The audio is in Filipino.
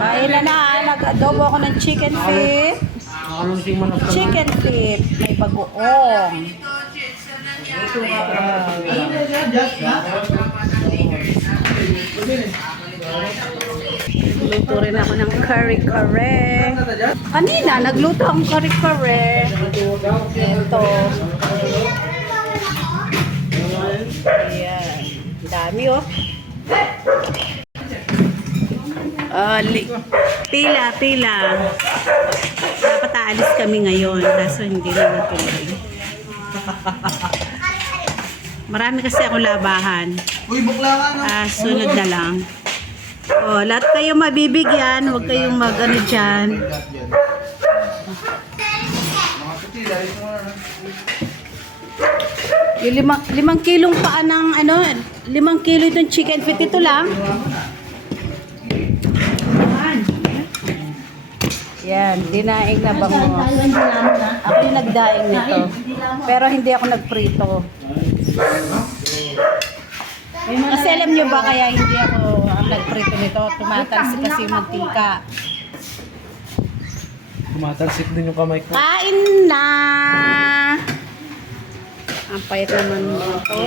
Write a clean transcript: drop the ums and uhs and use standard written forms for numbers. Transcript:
Kain na. Nag-adobo ako ng chicken feet. Chicken feet. May bagoong. Luto rin ako ng kare-kare. Kanina, nagluto akong kare-kare. Ito. Ayan. Dami oh. Pila. Dapat aalis kami ngayon. Kaso hindi na natuloy. Marami kasi ako labahan. Uy, bakla ka no? Sunod na lang. Oh, lahat kayo mabibigyan. Huwag kayong mag-ano dyan. Yung 5 kilong paa ng 5 kilo itong chicken feet. Ito lang. Yan, dinaing na bango. Ako yung nagdaing nito. Pero hindi ako nagprito. Kasi alam nyo ba kaya hindi ako ang nagprito nito? Tumatalsik kasi yung mantika. Tumatalsik din yung kamay ko. Kain na! Ang payat naman ito.